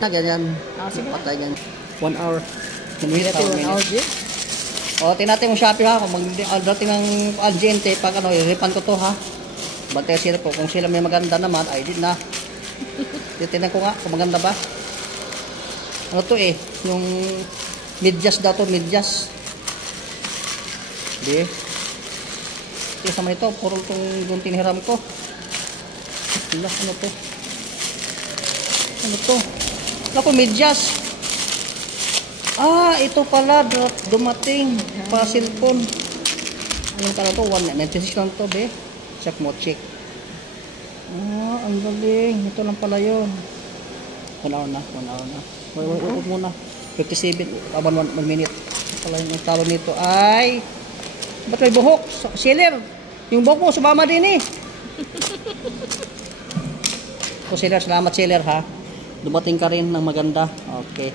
na ganyan. Sige. Patay ganyan. 1 hour. Minute, Natin 1 hour, G. O, tinatin mo Shopee ha. Kung magdating ng Algente, pag ano, i-refund ko to ha. Bantay sila po. Kung sila may maganda naman, ay di na. Titinan ko nga kung maganda ba. Ano to eh, yung medyas daw to, medyas. Di. Ito sama ito, puro itong yung tinihiram ko. Ano to? Ano to? Naku, medyas. Ah, ito pala, dumating pa cellphone. Anong pala to? 196 lang to, be. Check mo, check. Ah, ang galing. Ito lang pala yun. 1 hour na, 1 hour na. Huwag muna. 57, about 1 minute. Pala yung talo nito ay... Ba't may buhok? Seller. Yung buhok mo, sumama din eh. So, seller, salamat seller ha. Dumating ka rin ng maganda. Okay.